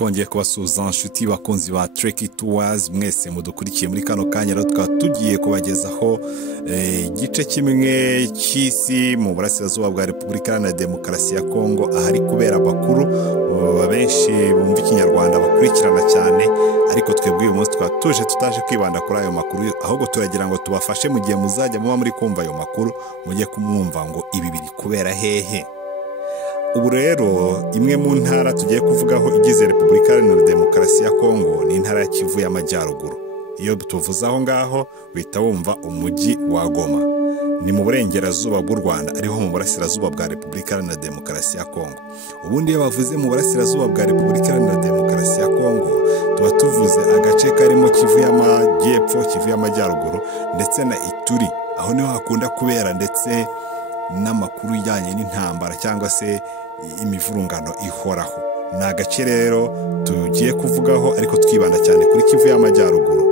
twongeye kubasuhuza inshuti bakunzi ba Trek Tours mwese mudukurikiye muri kano kanya rero tukaba tugiye kubagezaho igice kimwe cy'isi mu burasirazuba bwa Repubulika Iharanira Demokarasi ya Kongo ahari kubera amakuru benshi bumva ikinyarwanda bakurikirana cyane, ariko twebwe uyu munsi tukaba tutaje kwibanda kuri ayo makuru, ahubwo turagira ngo tubafashe mu gihe muzajya muba muri kumva ayo makuru mujye kumwumva ngo ibi biri kubera hehe. Ubu rero imwe mu ntara tugiye kuvugaho igize Repubulika Iharanira Demokarasi ya Kongo ni intara ya Kivu y'Amajyaruguru. Iyo tuvuze aho ngaho uhita wumva umujyi wa Goma, ni mu burengerazuba bw'u Rwanda ariho mu burasirazuba bwa Repubulika Iharanira Demokarasi ya Kongo. Ubundi iyo bavuze mu burasirazuba bwa Repubulika Iharanira Demokarasi ya Kongo tuba tuvuze agace karimo Kivu y'Amajyepfo, Kivu y'Amajyaruguru ndetse na Ituri, aho niho hakunda kubera ndetse n'amakuru yajyanye n'intambara cyangwa se imivurungano ihoraho. Ni agace rero tugiye kuvugaho ariko twibanda cyane kuri Kivu y'Amajyaruguru,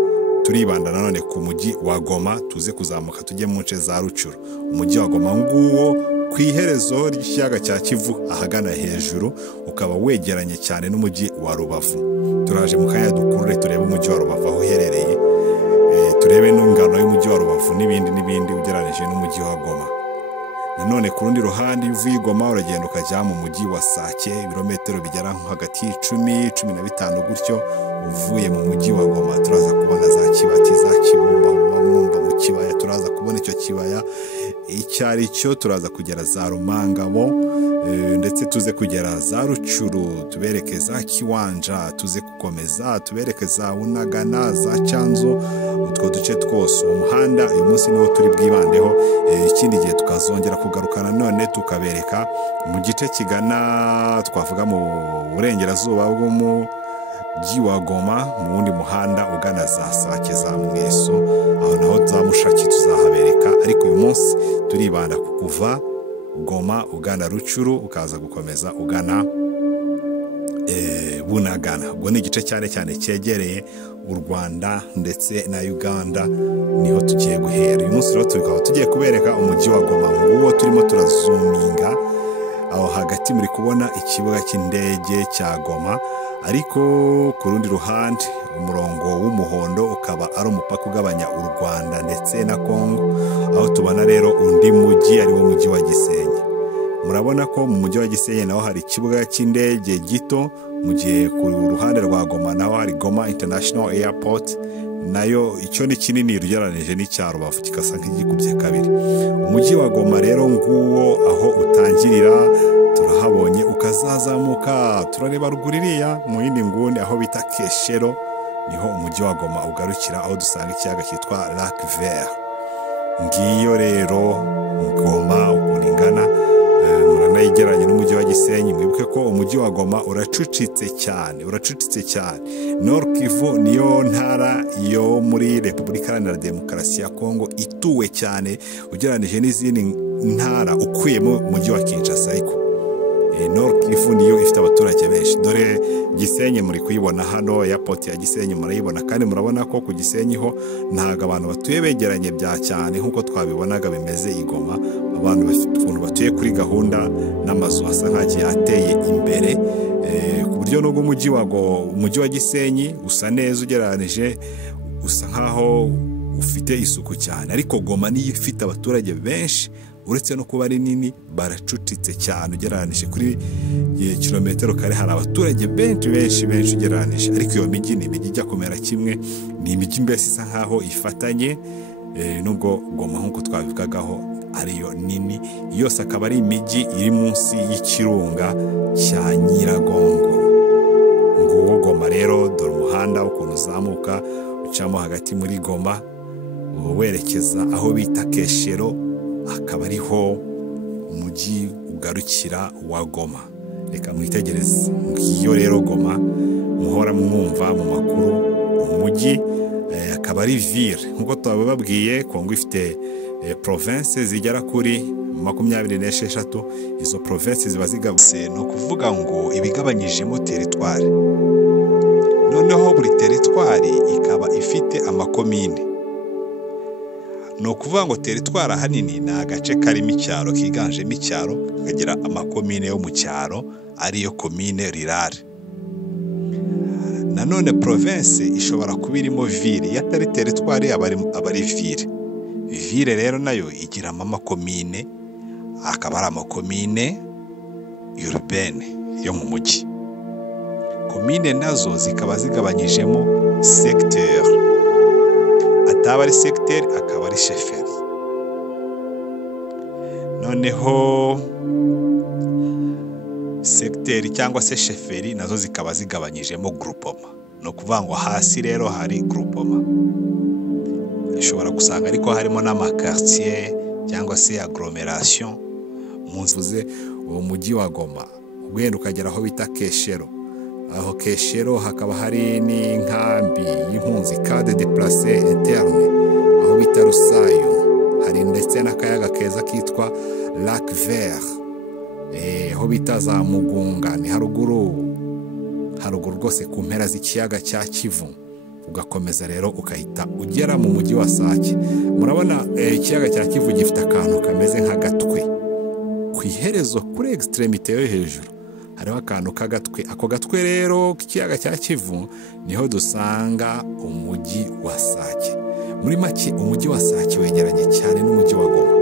turibanda nanone ku mujyi wa Goma, tuze kuzamuka tujye mu nce za Rucuru. Umujyi wa Goma nguwo ku iherezo ry'ikiyaga cya Kivu ahagana hejuru, ukaba wegeranye cyane n'umujyi wa Rubavu. Turaje mu kanya dukurure turebe umujyi wa Rubavu aho uherereye, turebe n'ingano y'umujyi wa Rubavu n'ibindi ugereranije n'umujyi wa Goma. Nanone ku rundi ruhande uvuye Goma uragenda ukajya mu mujyi wa Sake, ibirometero bigera hagati y'icumi na bitanu gutyo. Uvuye mu mujyi wa Goma turaza kubona za Kibati, za Kibumba, mu kibaya turaza kubona icyo kibaya icyari cyo, turaza kugera za Rumangabo ndetse tuze kugera za Rucuru, tubereke za Kiwanja, tuze gukomeza tubereke za Bunagana, za Cyanzu, utwo duce twose. Umuhanda uyu munsi niwo turi bwibandeho, ikindi gihe tukazongera kugarukana none tukabereka mu gice kigana twavuga mu burengerazuba bw'umujyi wa Goma, mu wundi muhanda ugana za Sake, za Mweso, aho naho za Mushaki tuzahabereka, ariko uyu munsi turibanda ku kuva Goma ugana Rucuru ukaza gukomeza ugana Bunagana. Ubwo ni igice cyane cyane cyegereye u Rwanda ndetse na Uganda, niho tugiye guhera. Uyu munsi rero tukaba tugiye kubereka umujyi wa Goma nguwo turimo turazuminga. Aho hagati muri kubona ikibuga cy'indege cya Goma, ariko ku rundi ruhande umurongo w'umuhondo ukaba ari umupaka ugabanya u Rwanda ndetse na Kongo, aho tubona rero undi mujyi ari wo mujyi wa Gisenyi. Murabona ko mu mujyi wa Gisenyi naho hari ikibuga cy'indege gito, mu gihe ku ruhande rwa Goma naho hari Goma International Airport, nayo icyo ni kinini ugereranije n'icya Rubavu kigasa nk'igikubye kabiri. Umujyi wa Goma rero nguwo aho utangirira turahabonye, ukazazamuka turareba ruguru iriya mu yindi nguni aho bita Keshero, niho umujyi wa Goma ugarukira, aho dusanga ikiyaga cyitwa Lac Vert. Ngiyo rero Goma ukuntu ingana, muranayigeranye n'umujyi wa Gisenyi. Mwibuke ko umujyi wa Goma uracucitse cyane. Nord Kivu niyo ntara yo muri Repubulika Iharanira Demokarasi ya Kongo ituwe cyane ugereranije n'izindi ntara ukuyemo umujyi wa Kinshasa, ariko Nord Kivu niyo ifite abaturage benshi. Dore Gisenyi muri kuyibona hano, airport ya Gisenyi murayibona, kandi murabona ko ku Gisenyi ho ntago abantu batuye begeranye bya cyane nkuko twabibonaga bimeze i Goma. Abantu bafite batuye kuri gahunda n'amazu asa nk'agiye ateye imbere, ku buryo n'ubwo umujyi wa Gisenyi usa neza ugereranije, usa nkaho ufite isuku cyane, ariko Goma niyo ifite abaturage benshi, uretse no kuba ari nini baracucitse cyane ugereranije kuri kilometero kare hari abaturage benshi ugereranije. Ariko iyo mijyi ni imijyi ijya kumera kimwe, ni imijyi mbese isa nkaho ifatanye, nubwo Goma nk'uko twabivugagaho ariyo nini, yose akaba ari imijyi iri munsi y'ikirunga cya Nyiragongo. Nguwo Goma rero, dore umuhanda ukuntu uzamuka ucamo hagati muri Goma werekeza aho bita Keshero, akaba ariho umujyi ugarukira wa Goma. Reka mwitegereze ngiyo rero Goma muhora mwumva mu makuru. Umujyi akaba ari ville, nkuko twababwiye Kongo ifite province zigera kuri 26. Izo province ziba zigabutse, no kuvuga ngo ibigabanyijemo teritwari. Noneho buri teritwari ikaba ifite amakomine. No kuvuga ngo teritwari ahanini ni agace karimo icyaro, kiganjemo icyaro, kagira amakomine yo mu cyaro ariyo komine rirare. nanone province ishobora kuba irimo ville, iyo atari teritwari aba ari ville. Ville rero nayo igira amakomine, akaba ari amakomine urbaine yo mu mujyi. Komine nazo zikaba zigabanyijemo secteur, ataba ari secteur akaba ari sheferi. Noneho secteur cyangwa se sheferi nazo zikaba zigabanyijemo groupement, no kuvuga ngo hasi rero hari groupement. Ushobora gusanga ariko harimo n'amakartier cyangwa se agglomeration. Muvuze uwo mujyi wa Goma, ugenda ukagera aho bita Keshero. Aho Keshero hakaba hari n'inkambi y'impunzi Cade de Place Eterne, aho bita Rusayo. Hari ndetse n'akayaga keza kitwa Lac Vert, aho bita za Mugunga, ni haruguru rwose ku mpera z'ikiyaga cya Kivu. Ugakomeza rero ukahita ugera mu mujyi wa Sake. Murabona ikiyaga cya Kivu gifite akantu kameze nk'agatwe ku iherezo, kuri extremité yo hejuru hariho akantu k'agatwe. Ako gatwe rero k'ikiyaga cya Kivu niho dusanga umujyi wa Sake. Muri make umujyi wa Sake wegeranye cyane n'umujyi wa Goma,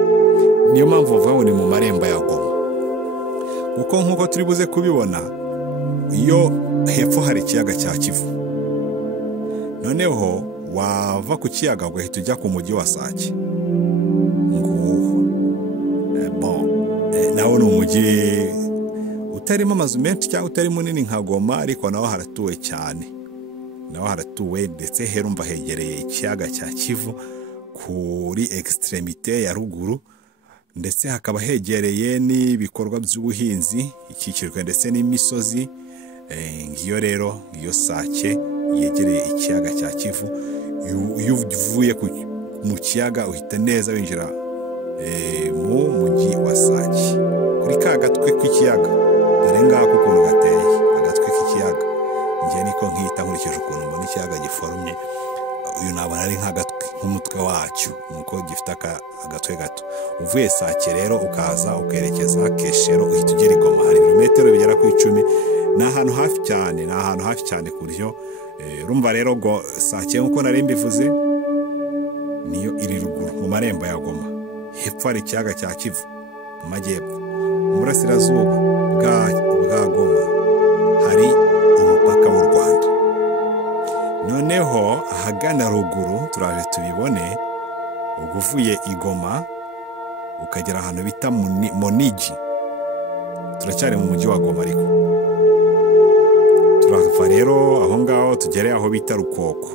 niyo mpamvu bavuga ni mu marembo ya Goma, kuko nk'uko turi buze kubibona iyo hepfo hari ikiyaga cya Kivu, noneho wava ku kiyaga ugahita ujya ku mujyi wa Sake. Nawo ni umujyi utarimo amazu menshi cyangwa utari munini nka Goma, ariko naho haratuwe cyane. Naho haratuwe ndetse herumva hegereye ikiyaga cya Kivu kuri extremité ya ruguru, ndetse hakaba hegereye n'ibikorwa by'ubuhinzi, ikikijwe ndetse n'imisozi. Ngiyo rero ngiyo Sake yegereye ikiyaga cya Kivu. Iyo uvuye mu kiyaga uhita neza winjira mu mujyi wa Sake kuri ka gatwe k'ikiyaga. Dore ngako ukuntu gateye agatwe k'ikiyaga, ngiye niko nkita nkurikije ukuntu mbona ikiyaga giforumye. Uyu nabona ari nk'agatwe nk'umutwe wacyo, nuko gifite agatwe gato. Uvuye Sake rero ukaza ukerekeza Keshero, uhita ugera i Goma. Hari ibirometero bigera ku 10. Ni ahantu hafi cyane, ku buryo urumva rero ngo Sake nk'uko nari mbivuze niyo iri ruguru mu marembo ya Goma. Hepfo hari ikiyaga cya Kivu, mu majyepfo. Mu burasirazuba bwa Goma hari umupaka w'u Rwanda. Noneho ahagana ruguru turaje tubibone, ubwo uvuye i Goma ukagera ahantu bita Monigi. Turacyari mu mujyi wa Goma, ariko turava rero aho ngaho tugere aho bita Rukoko.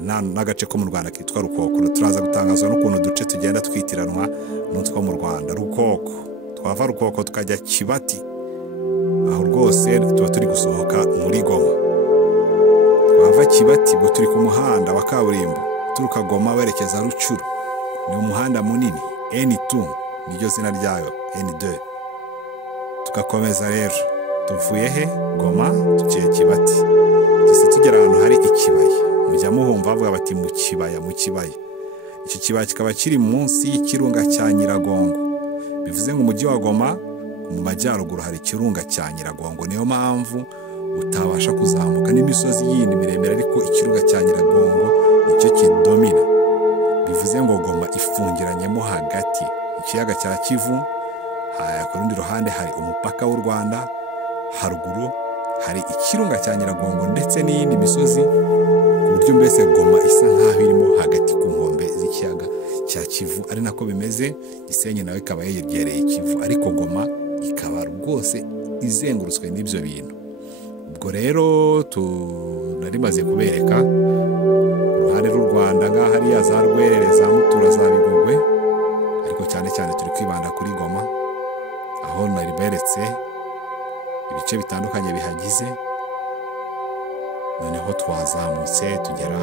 N'agace ko mu Rwanda kitwa Rukoko. Turaza gutangazwa n'ukuntu duce tugenda twitiranwa n'utwo mu Rwanda. Rukoko, twava Rukoko tukajya Kibati, aho rwose tuba turi gusohoka muri Goma. Twava Kibati ubwo turi ku muhanda wa kaburimbo turuka Goma werekeza Rucuru. Ni umuhanda munini, N2 niryo zina ryayo, N2. Tugakomeza rero tuvuye he Goma tugiye Kibati, dusa tugera ahantu hari ikibaya. Mujya muhumva bavuga bati mu kibaya. Icyo kibaya kikaba kiri munsi y'ikirunga cya Nyiragongo. Bivuze ngo umujyi wa Goma mu majyaruguru hari ikirunga cya Nyiragongo, niyo mpamvu utabasha kuzamuka n'imisozi yindi miremire, ariko ikirunga cya Nyiragongo nicyo kidomina. Bivuze ngo Goma ifungiranyemo hagati ikiyaga cya Kivu, ku rundi ruhande hari umupaka w'u Rwanda, haruguru hari ikirunga cya Nyiragongo ndetse n'iyindi misozi, ku buryo mbese Goma isa nk'aho irimo hagati ku nkombe z'ikiyaga cya Kivu. Ari nako bimeze Gisenyi nawe ikaba yegereye Kivu, ariko Goma ikaba rwose izengurutswe n'ibyo bintu. Ubwo rero tunarimaze kubereka uruhande rw'u Rwanda ngaho hariya za Rwerere, za Mutura, za Bigogwe, ariko cyane cyane turi kwibanda kuri Goma, aho nariberetse ibice bitandukanye bihagize. Noneho twazamutse tugera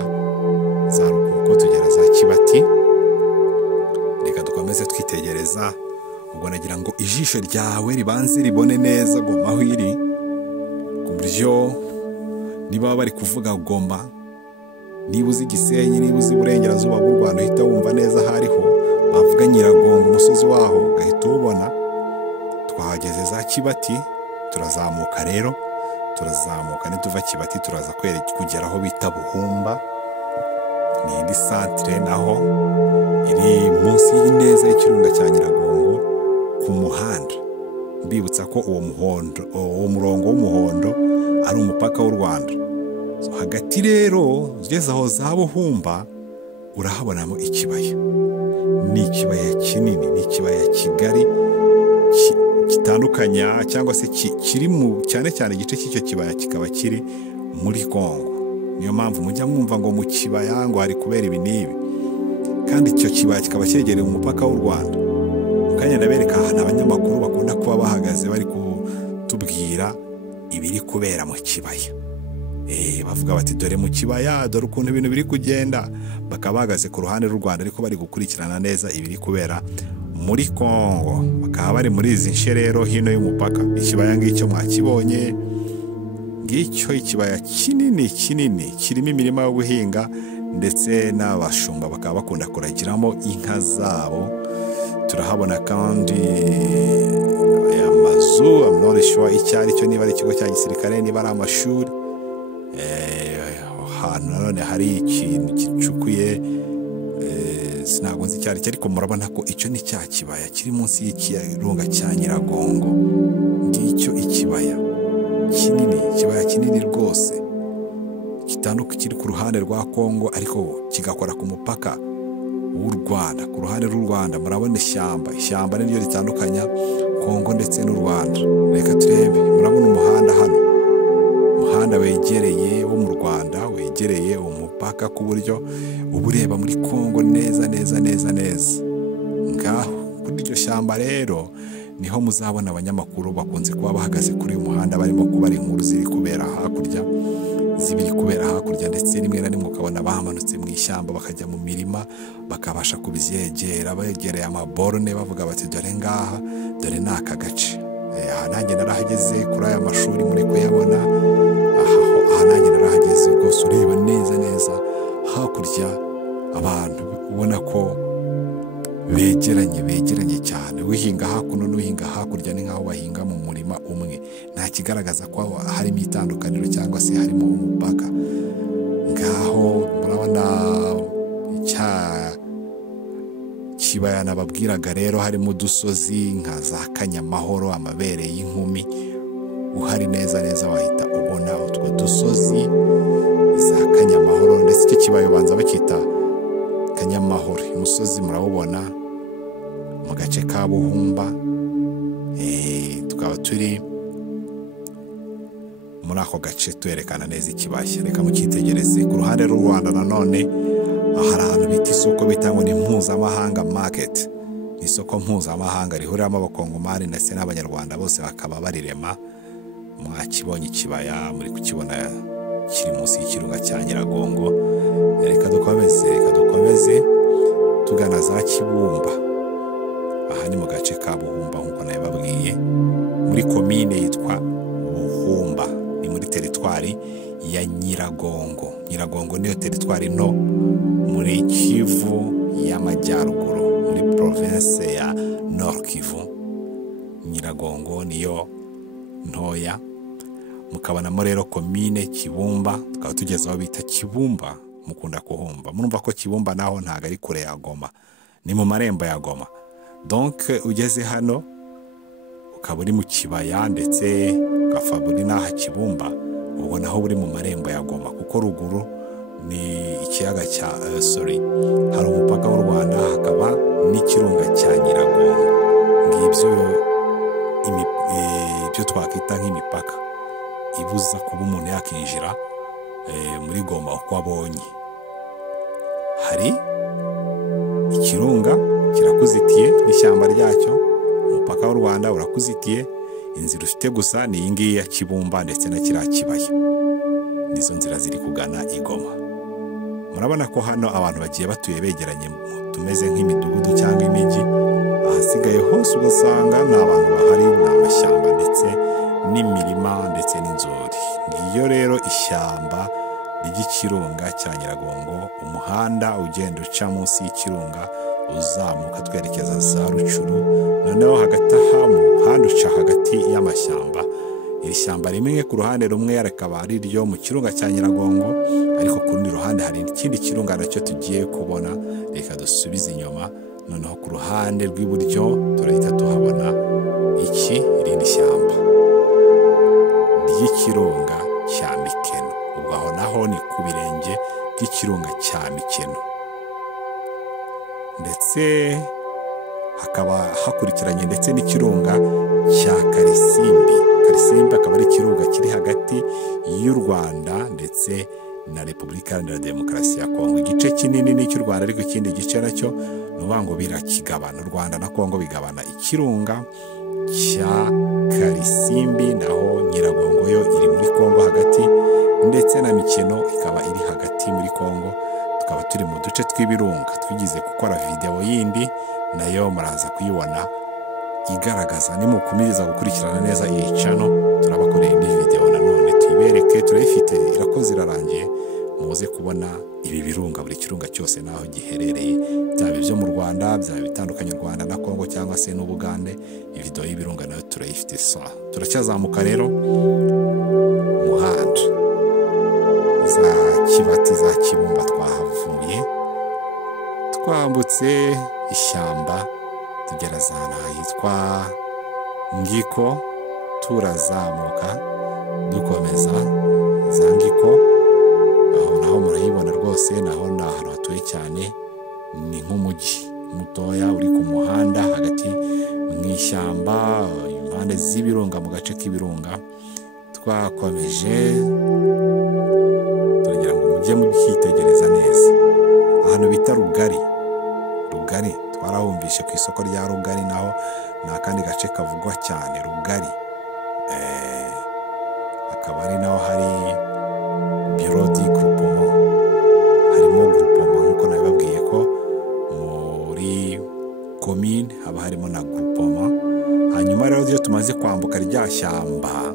za Rukoko, tugera za Kibati. Reka dukomeze twitegereza. Ubwo nagira ngo ijisho ryawe ribanze ribone neza Goma aho iri, ku buryo niba bari kuvuga Goma, niba uzi Gisenyi, niba uzi Burengerazuba bw'u Rwanda, uhita wumva neza hariho. Bavuga Nyiragongo umusozi waho ugahita ubona. Twahageze za Kibati, turazamuka rero turazamuka nituva Kibati turaza kugera aho bita Buhumba, ni indi santere naho iri munsi y'ineza y'ikirunga cya Nyiragongo ku muhanda. Mbibutsa ko uwo murongo w'umuhondo ari umupaka w'u Rwanda. Hagati rero ugeze aho za Buhumba urahabonamo ikibaya. Ni ikibaya kinini, ni ikibaya kigari kitandukanya cyangwa se kiri mu cyane cyane igice cy'icyo kibaya kikaba kiri muri Kongo. Niyo mpamvu mujya mwumva ngo mu kibaya ngo hari kubera ibi n'ibi, kandi icyo kibaya kikaba cyegereye umupaka w'u Rwanda. Mukanya ndabereka ahantu abanyamakuru bakunda kuba bahagaze bari kutubwira ibiri kubera mu kibaya. Bavuga bati dore mu kibaya, dore ukuntu ibintu biri kugenda. Bakaba bahagaze ku ruhande rw'u Rwanda ariko bari gukurikirana neza ibiri kubera muri Kongo. Bakaba bari muri izi nce rero hino y'umupaka. Ikibaya ngicyo mwakibonye, ngicyo ikibaya kinini kirimo imirima yo guhinga, ndetse n'abashumba bakaba bakunda kuragiramo inka zabo. Turahabona kandi aya mazu, amnorisho icyari cyo, niba ari ikigo cya gisirikare, niba ari amashuri. Ahantu nanone hari ikintu gicukuye, sinago nzi cyari, ariko murabona ko icyo ni cya kibaya kiri munsi y'ikirunga cya Nyiragongo. Ngicyo ikibaya kinini rwose, kitanduka kiri ku ruhande rwa Kongo ariko kigakora ku mupaka w'u Rwanda. Ku ruhande rw'u Rwanda murabona ishyamba niryo ritandukanya Kongo ndetse n'u Rwanda. Reka turebe, murabona umuhanda hano, umuhanda wegereye wo mu Rwanda, wegereye umupaka ku buryo uba ureba muri Kongo neza. Ngaho kuri iryo shyamba rero niho muzabona abanyamakuru bakunze kuba bahagaze kuri uyu muhanda, barimo kubara inkuru ziri kubera hakurya, ndetse rimwe na rimwe ukabona bamanutse mu ishyamba bakajya mu mirima, bakabasha kubyegera begereye amaborone, bavuga bati dore ngaha, dore ni aka gace. Aha nanjye narahageze kuri aya mashuri muri kuyabona. Aha nanjye narahageze rwose, ureba neza hakurya, abantu ubona ko begeranye cyane. Uhinga hakuno n'uhinga hakurya ni nkaho bahinga mu murima umwe, nta kigaragaza ko harimo itandukaniro cyangwa se harimo umupaka. Ngaho murabona kibaya nababwiraga rero, harimo udusozi nka za Kanyamahoro, amabere y'inkumi. Uhari neza wahita ubona utwo dusozi za Kanyamahoro, ndetse icyo kibaya ubanza bakita Kanyamahoro. Umusozi murawubona mu gace ka Buhumba. Tukaba turi muri ako gace twerekana neza ikibaya. Reka mukitegereze. Ku ruhande rw'u Rwanda nanone hari ahantu bita isoko bita ngo ni mpuzamahanga market. Ni isoko mpuzamahanga rihuriramo abakongomani ndetse n'abanyarwanda bose bakaba barirema. Mwakibonye ikibaya, muri kukibona kiri munsi y'ikirunga cya Nyiragongo. Reka dukomeze tugana za Kibumba. Aha ni mu gace ka Buhumba nk'uko nabibabwiye, muri komine yitwa Buhumba, ni muri teritwari ya Nyiragongo. Nyiragongo niyo teritwari no muri Kivu y'Amajyaruguru, muri province ya Nord Kivu. Nyiragongo niyo ntoya. Mukabonamo rero komine Kibumba. Tukaba tugeze aho bita Kibumba, mukunda kuhumba. Murumva ko Kibumba naho ntago ari kure ya Goma, ni mu marembo ya Goma. Donc ugeze hano ukaba uri mu kibaya, ndetse ugafaburi n'aha Kibumba, ubona aho uri mu marembo ya Goma, kuko ruguru ni ikiyaga cya hari umupaka w'u Rwanda, hakaba n'ikirunga cya Nyiragongo. Ibyo twakwita nk'imipaka ibuza kuba umuntu yakinjira muri Goma uko abonye. Hari ikirunga kirakuzitiye n'ishyamba ryacyo, umupaka w'u Rwanda urakuzitiye. Inzira ufite gusa ni iyi ngiyi ya Kibumba ndetse na kiriya kibaya, nizo nzira ziri kugana i Goma. Murabona ko hano abantu bagiye batuye begeranye, tumeze nk'imidugudu cyangwa imijyi. Ahasigaye hose ugasanga nta bantu bahari, ni amashyamba ndetse n'imirima ndetse n'inzuri. Ngiyo rero ishyamba ry'ikirunga cya Nyiragongo, umuhanda ugenda uca munsi y'ikirunga uzamuka twerekeza za Rucuru. Noneho hagati aha umuhanda uca hagati y'amashyamba iri shyamba rimwe ku ruhande rumwe rikaba ari ryo mu kirunga cya Nyiragongo, ariko ku rundi ruhande hari ikindi kirunga nacyo tugiye kubona. Reka dusubize inyuma, noneho ku ruhande rw'iburyo turahita tuhabona irindi shyamba ry'ikirunga cya Mikeno. Ubwo aho naho ni ku birenge by'ikirunga cya Mikeno, ndetse hakaba hakurikiranye ndetse n'ikirunga cya Karisimbi. Karisimbi akaba ari ikirunga kiri hagati y'u Rwanda ndetse na Repubulika Iharanira Demokarasi ya Kongo. Igice kinini ni icy'u Rwanda, ariko ikindi gice nacyo ni ukuvuga ngo birakigabana. U Rwanda na Kongo bigabana ikirunga cya Karisimbi, naho Nyiragongo yo iri muri Kongo hagati, ndetse na Mikeno ikaba iri hagati muri Kongo. Tukaba turi mu duce tw'ibirunga. Twigize gukora video yindi nayo muraza kuyibona igaragaza. Nimukumiriza gukurikirana neza iyi channel, turabakorera indi video nanone tuyibereke. Turayifite, irakoze, irarangiye. Muze kubona ibi birunga, buri kirunga cyose naho giherereye, byaba ibyo mu Rwanda, byaba bitandukanye u Rwanda na Kongo cyangwa se n'Ubugande. Video y'ibirunga nayo turayifite. Turacyazamuka rero umuhanda za Kibati, za Kibumba twahavuye, twambutse ishyamba tugera zana hitwa Ngiko, turazamuka dukomeza za Ngiko. Aho naho murayibona rwose, naho ni ahantu hatuye cyane, ni nk'umujyi mutoya uri ku muhanda hagati mu ishyamba, impande z'ibirunga, mu gace k'ibirunga. Twakomeje turagira ngo mujye mubitegereza neza. Ahantu bita Rugari twarahumvishe ku isoko rya Rugari, naho ni akandi gace kavugwa cyane. Rugari akaba ari naho hari Bureau du Groupement, harimo groupement nk'uko nabibabwiye ko muri commune haba harimo na groupement. Hanyuma rero iyo tumaze kwambuka rya shyamba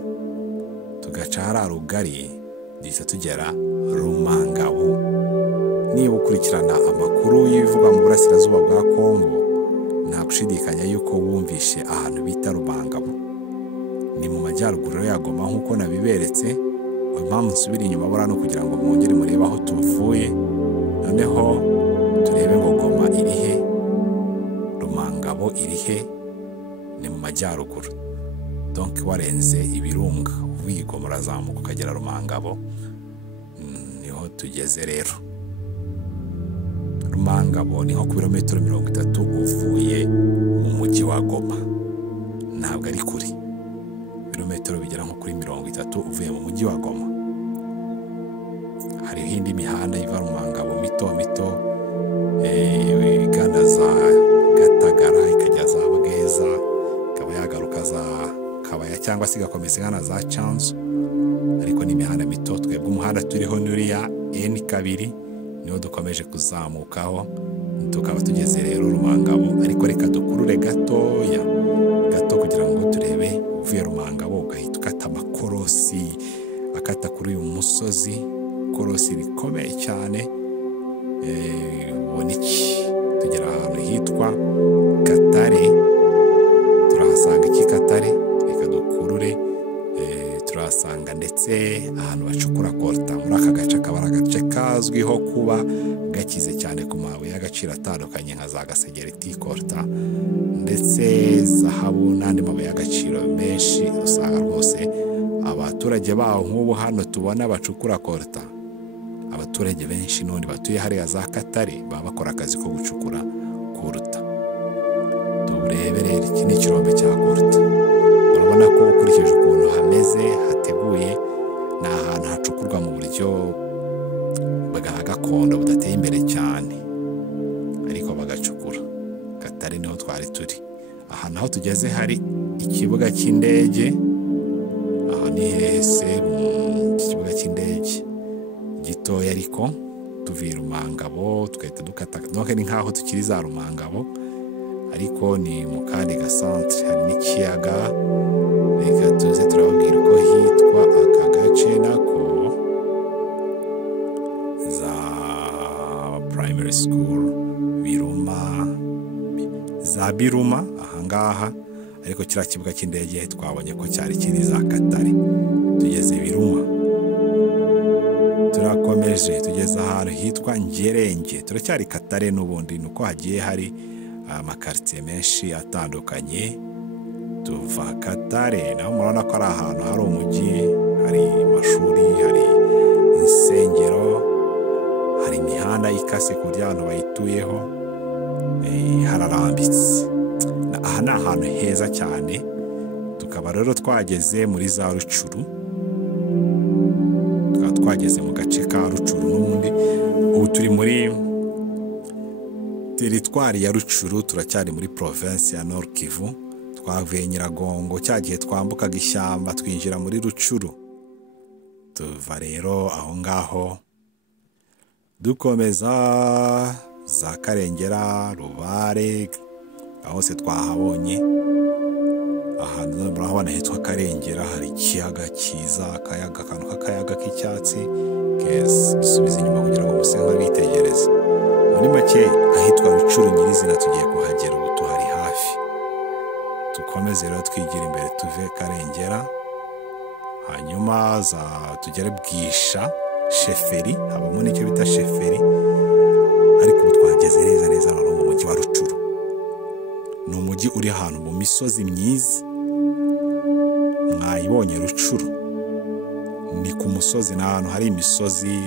tugaca hari Rugari, duhita tugera Rumangabo. Niba ukurikirana amakuru y'ibivugwa mu burasirazuba bwa Kongo, nta gushidikanya yuko wumvishe ahantu bita Rumangabo. Ni mu majyaruguru ya Goma nk'uko nabiberetse. Impamvu nsubira inyuma bora no kugira ngo mwongere murebe aho tuvuye, noneho turebe ngo Goma irihe, Rumangabo irihe. Ni mu majyaruguru, donc warenze ibirunga uvuye Goma urazamuka ukagera Rumangabo. Niho tugeze rero. Rumangabo ni nko ku birometero 30 uvuye mu mujyi wa Goma, ntabwo ari kure. Ibirometero bigera nko kuri 30 uvuye mu mujyi wa Goma. Hari indi mihanda iva Rumangabo mito igana za Gatagara, ikajya za Bweza, ikaba yagaruka za Kabaya cyangwa se igakomeza igana za Chanzu, ariko ni imihanda mito. Twebwe umuhanda turiho nuriya N2 niho dukomeje kuzamukaho, tukaba tugeze rero Rumangabo. Ariko reka dukurure gato kugira ngo turebe. Uvuye Rumangabo ugahita ukata amakorosi akata kuri uyu musozi, korosi rikomeye cyane. Ubona iki? Tugera ahantu hitwa Katare. Turahasanga iki Katare? Reka dukurure. Turahasanga ndetse ahantu bacukura kolta. Muri aka gace akaba ari agace kazwiho kuba gakize cyane ku mabuye y'agaciro atandukanye nka za gasegereti, kolta ndetse zahabu n'andi mabuye y'agaciro menshi. Usanga rwose abaturage baho nk'ubu hano tubona bacukura kolta, abaturage benshi n'undi batuye hariya za Katare baba bakora akazi ko gucukura kolta. Turebe rero, iki ni ikirombe cya kolta. Urabona ko ukurikije ukuntu hameze, hateguye, ni ahantu hacukurwa mu buryo bwa gakondo budateye imbere cyane, ariko bagacukura. Katare niho twari turi. Aha naho tugeze hari ikibuga cy'indege. Aha ni hese mu kibuga cy'indege gitoya, ariko tuvuye Rumangabo twahita dukata. Donc ni nkaho tukiri za Rumangabo, ariko ni mu kandi gasantre. Hari n'ikiyaga. Reka tuze turababwira uko hitwa aka gace nako. Za primary school Biruma, za Biruma ahangaha. ariko kiriya kibuga cy'indege twabonye ko cyari kiri za Katare. Tugeze Biruma, turakomeje tugeze ahantu hitwa Ngerenge. Turacyari Katare n'ubundi, nuko hagiye hari amakaritiye menshi atandukanye. Tuva Katare naho murabona ko ari ahantu hari umujyi, hari amashuri, hari insengero, hari imihanda ikase ku buryo abantu bayituyeho, hararambitse. Aha ni ahantu heza cyane. Tukaba rero twageze muri za Rucuru, tukaba twageze mu gace ka Rucuru n'ubundi. Ubu turi muri teritwari ya Rucuru, turacyari muri province ya Nord Kivu. Twavuye Nyiragongo cya gihe twambukaga ishyamba twinjira muri Rucuru. Tuva rero aho ngaho dukomeza za Karengera, Rubare, aho se twahabonye. Ahantu murahabona hitwa Karengera, hari ikiyaga cyiza, akayaga, akantu k'akayaga k'icyatsi keza. Dusubiza inyuma kugira ngo muse nk'abitegereza. Muri make ahitwa Rucuru nyirizina tugiye kuhagera, ubu tuhari hafi. Dukomeze rero twigira imbere tuve Karengera, hanyuma tugere Bwisha Sheferi. Habamo n'icyo bita Sheferi, ariko ubu twageze neza no mu mujyi wa Rucuru. Ni umujyi uri ahantu mu misozi myiza. Mwayibonye Rucuru ni ku musozi, ni ahantu hari imisozi,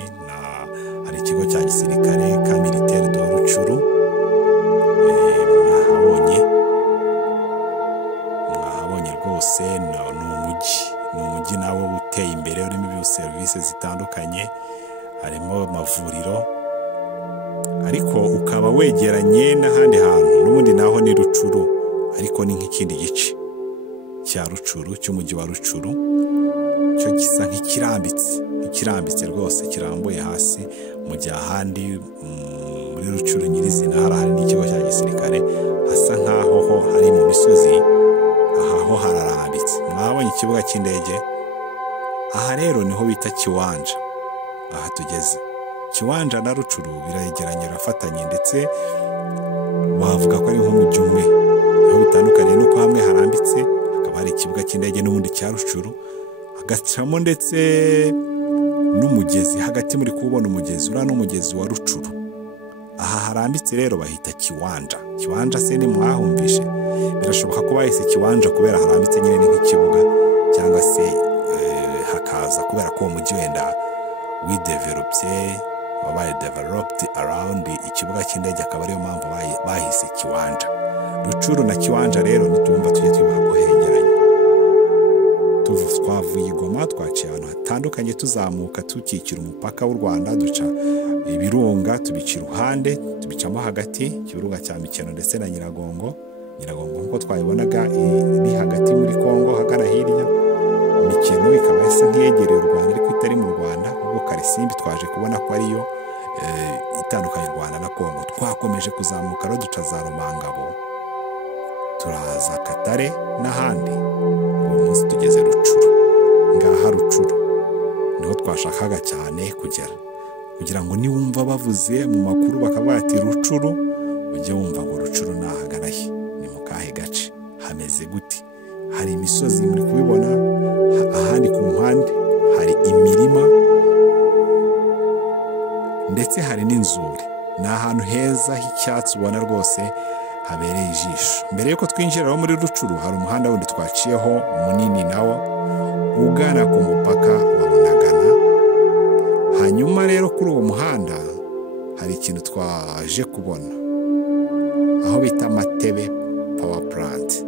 hari ikigo cya gisirikare ka militaire de Rucuru. Mwahabonye rwose. Ni umujyi nawo uteye imbere, urimo serivisi zitandukanye, harimo amavuriro, ariko ukaba wegeranye n'ahandi hantu n'ubundi naho ni Rucuru, ariko ni nk'ikindi gice cya Rucuru, cy'umujyi wa Rucuru. Cyo gisa nk'ikirambitse rwose, kirambuye hasi, mu gihe ahandi muri Rucuru nyirizina hari n'ikigo cya gisirikare, hasa nk'aho ho hari mu misozi, aha ho hararambitse. Mwabonye ikibuga cy'indege, aha rero niho bita Kiwanja. Aha tugeze Kiwanja na Rucuru biregeranye, birafatanye, ndetse wavuga ko ari nk'umujyi umwe. Aho bitandukanye nuko hamwe harambitse, hakaba hari ikibuga cy'indege n'ubundi cya Rucuru, hagacamo ndetse n'umugezi hagati. Muri kubona umugezi, uriya n'umugezi wa Rucuru. Aha harambitse rero bahita Kiwanja. Kiwanja se ni mwahumvishe? Birashoboka ko bahise Kiwanja kubera harambitse nyine, ni nk'ikibuga, cyangwa se hakaza kubera ko umujyi wenda wabaye developed around ikibuga cy'indege, akaba ariyo mpamvu bahise Kiwanja. Rucuru na Kiwanja rero nitumva tujye twibuka ko hegeranye. Twavuye i Goma, twaciye ahantu hatandukanye tuzamuka tukikira umupaka w'u Rwanda, duca ibirunga tubica iruhande, tubicamo hagati, ikirunga cya Mikeno ndetse na Nyiragongo. Nyiragongo nk'uko twayibonaga iri hagati muri Kongo hagana hirya. Mikeno ikaba isa nk'iyegereye u Rwanda ariko itari mu Rwanda, ubwo Karisimbi twaje kubona ko ariyo itandukanye u Rwanda na Kongo. Twakomeje kuzamuka rero duca za Rumangabo, turaza Katare n'ahandi. Uwo munsi tugeze Rucuru. Ngaha Rucuru niho twashakaga cyane kugera, kugira ngo niwumva bavuze mu makuru bakavuga ati Rucuru, ujye wumva ngo Rucuru nahagana he, ni mu kahe gace, hameze gute. Hari imisozi muri kubibona, ahandi ku mpande hari imirima, ndetse hari n'inzuri. Ni ahantu heza h'icyatsi ubona rwose habereye ijisho. Mbere yuko twinjira muri Rucuru, hari umuhanda wundi twaciyeho munini nawo ugana ku mupaka wa Bunagana. Hanyuma rero kuri uwo muhanda hari ikintu twaje kubona, aho bita Matebe Power Plant.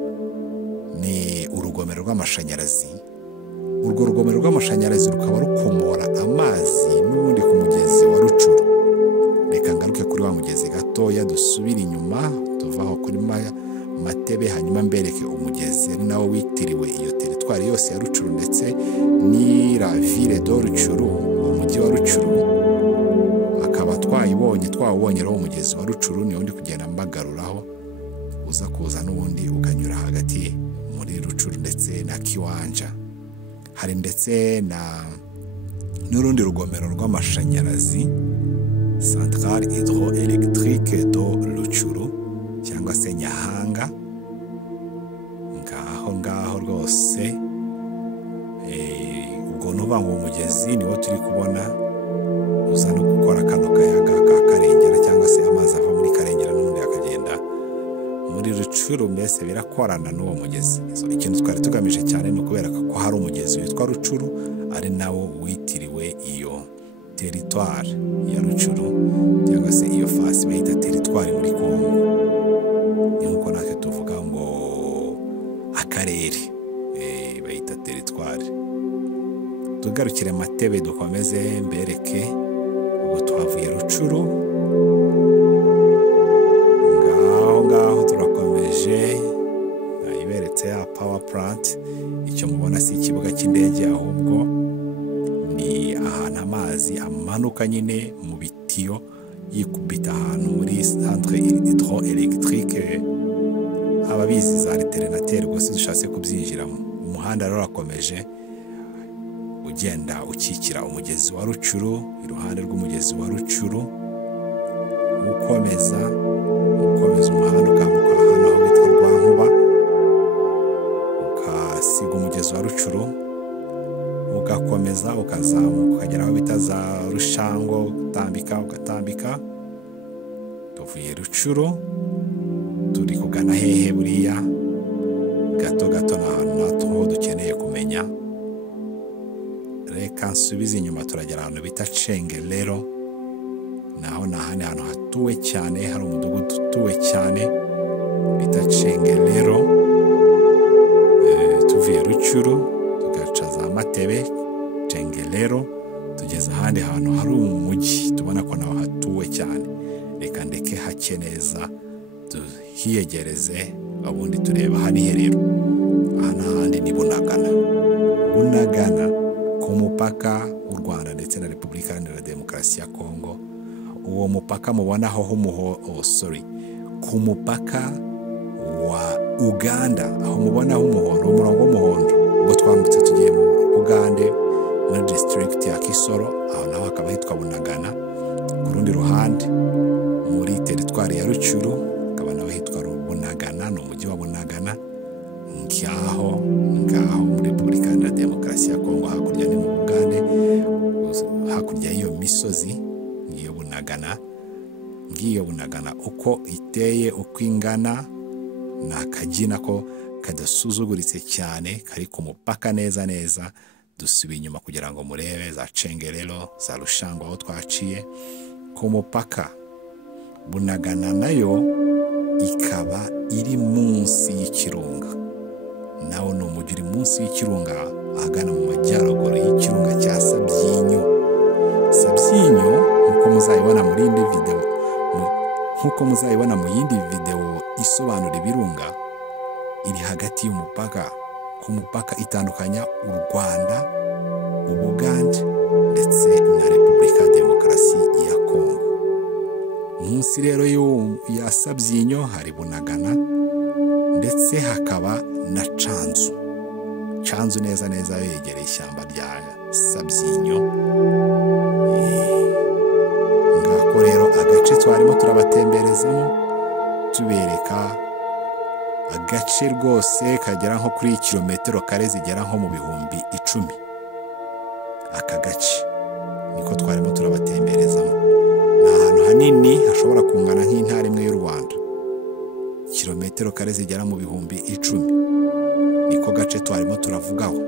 Ni urugomero rw'amashanyarazi. Urwo rugomero rw'amashanyarazi rukaba rukomora amazi n'ubundi ku mugezi wa Rucuru. Reka ngaruke kuri wa mugezi gatoya, dusubire inyuma tuvaho kuri Matebe, hanyuma mbereke umugezi ari nawo witiriwe iyo teritwari yose ya Rucuru, ndetse ni la ville de Rucuru, umujyi wa Rucuru. Akaba twawubonye rero umugezi wa Rucuru, niwo ndi kugenda mbagaruraho, uza kuza n'ubundi ukanyura hagati muri Rucuru ndetse na Kiwanja. Hari ndetse n'urundi rugomero rw'amashanyarazi, Centrale Hydroélectrique de Rucuru, cyangwa se Nyahanga. turi kubona uza no gukora kano kayaga ka Karengera cyangwa se amazi ava muri Karengera n'ubundi akagenda muri Rucuru, mbese birakorana n'uwo mugezi. Ikintu twari tugamije cyane ni ukubereka ko hari umugezi witwa Rucuru ari nawo witiriwe iyo teritwari ya Rucuru cyangwa se iyo fasi bayita teritwari muri Kongo. Ni nkuko natwe tuvuga ngo akarere bayita teritwari. Tugarukire Matebe dukomeze mbereke ubwo twavuye Rucuru, ngaho turakomeje iberetse ya power plant. Icyo mubona si ikibuga cy'indege ahubwo ni ahantu amazi amanuka nyine mu bitiyo yikubita ahantu muri centre hydroélectrique, ababizi za alternateur rwose dushatse kubyinjiramo. Umuhanda rero urakomeje ugenda ukikira umugezi wa Rucuru, iruhande rw'umugezi wa Rucuru ukomeza umuhanda ukambuka ahantu aho bitwa Rwankuba, ukasiga umugezi wa Rucuru, ugakomeza ukazamuka ukagera aho bita za Rushango, ugatambika. Tuvuye Rucuru turi kugana hehe buriya? Gato n'ahantu natwo dukeneye kumenya. Reka nsubize inyuma, turagera ahantu bita Cengerero, naho nahandi hantu hatuwe cyane, hari umudugudu utuwe cyane bita Cengerero. Tuvuye Rucuru tugaca za Matebe, Cengerero, tugeze ahandi hantu hari umujyi tubona ko naho hatuwe cyane. Reka ndeke hake neza tuhiyegereze, abundi tureba haniherero. Aha n'ahandi ni Bunagana ku mupaka w'u Rwanda ndetse na Repubulika Iharanira Demokarasi ya Kongo. Uwo mupaka mubonaho ku mupaka wa Uganda, aho mubonaho umuhondo, umurongo w'umuhondo, ubwo twambutse tugiye mu Bugande muri district ya Kisoro, aho naho hakaba hitwa Bunagana. Ku rundi ruhande muri teritwari ya Rucuru hakaba naho hitwa Bunagana, ni umujyi wa Bunagana. Ngaho muri Repubulika Iharanira Demokarasi ya Kongo, hakurya ni mu Bugande, hakurya y'iyo misozi ngiyo Bunagana. Uko iteye uko ingana ni akagina ko kadasuzuguritse cyane, kari ku mupaka neza. Dusubiye inyuma kugira ngo murebe za Cengerero, za Rushango aho twaciye ku mupaka. Bunagana nayo ikaba iri munsi y'ikirunga, nawo ni umujyi uri munsi y'ikirunga ahagana mu majyaruguru y'ikirunga cya Sabyinyo. Nk'uko muzayibona mu yindi video isobanura ibirunga, iri hagati y'umupaka, ku mupaka itandukanya u Rwanda, Ubugande ndetse na Repubulika Demokarasi ya Kongo. Munsi rero ya Sabyinyo hari Bunagana ndetse hakaba na Canzu neza yegereye ishyamba rya Sabyinyo. Ngako rero agace twarimo turabatemberezamo tubereka agace rwose kagera nko kuri kilometero kare zigera nko mu bihumbi 10. Aka gace niko twarimo turabatemberezamo. Ni ahantu hanini hashobora kungana nk'intara imwe y'u Rwanda, kilometero kare zigera mu bihumbi 10. Niko gace twarimo turavugaho.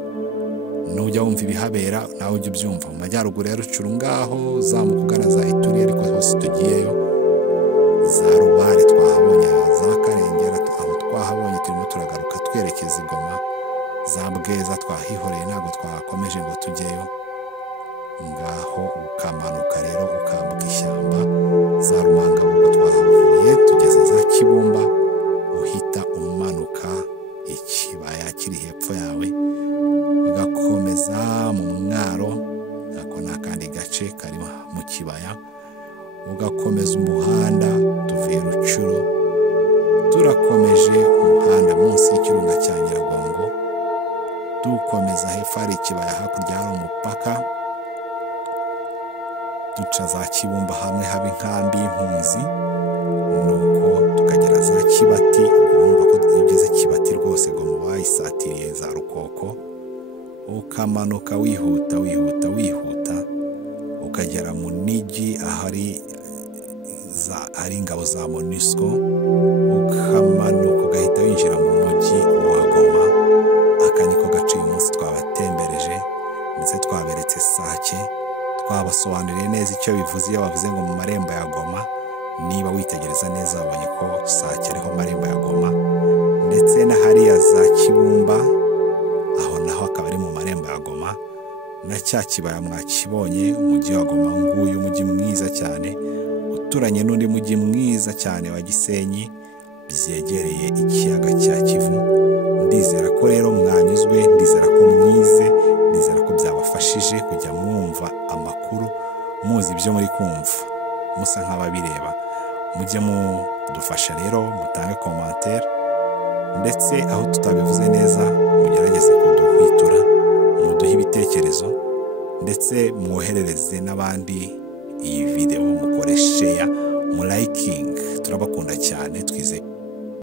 Nujya wumva ibihabera nawe ujye ubyumva. Mu majyaruguru ya Rucuru ngaho zamuka ugana za Ituri, ariko hose tugiyeyo za Rubare twahabonye, za Karengera aho twahabonye, turimo turagaruka twerekeza i Goma. Za Bweza twahihoreye ntabwo twakomeje ngo tujyeyo. Ngaho ukamanuka rero ukambuka ishyamba za Rumangabo, twahavuye tugeze za Kibumba, uhita umanuka ikibaya kiri hepfo yawe, ugakomeza mu Mwaro, ako n'akandi gace kari mu kibaya, ugakomeza umuhanda. Tuvuye Rucuru turakomeje umuhanda munsi y'ikirunga cya Nyiragongo, dukomeza hepfo hari ikibaya, hakurya hari umupaka, duca za Kibumba hamwe haba inkambi y'impunzi, nuko tukagera za Kibati. Urumva ko ugeze Kibati rwose ngo mu bayisatiriye za Rukoko, ukamanuka wihuta ukagera mu Nigi ahari ingabo za MONUSCO, ukamanuka ugahita winjira mu mujyi wa Goma. Aka niko gace uyu munsi twabatembereje ndetse twaberetse Sake, twabasobanuriye neza icyo bivuze iyo bavuze ngo mu marembo ya Goma. Niba witegereza neza wabonye ko Sake ariho marembo ya Goma, ndetse na hariya za Kibumba aho naho akaba ari mu marembo ya Goma, na cya kibaya mwakibonye. Umujyi wa Goma nguyu umujyi mwiza cyane uturanye n'undi mujyi mwiza cyane wa Gisenyi, byegereye ikiyaga cya Kivu. Ndizera ko rero mwanyuzwe, ndizera ko mwize, ndizera ko byabafashije kujya mwumva amakuru, muzi ibyo muri kumva musa nk'ababireba. Mujye mudufasha rero, mutange commentaire, ndetse aho tutabivuze neza mugerageze kuduhwitura, muduhe ibitekerezo, ndetse mwoherereze n'abandi iyi video, mukore share, mu liking. Turabakunda cyane, twize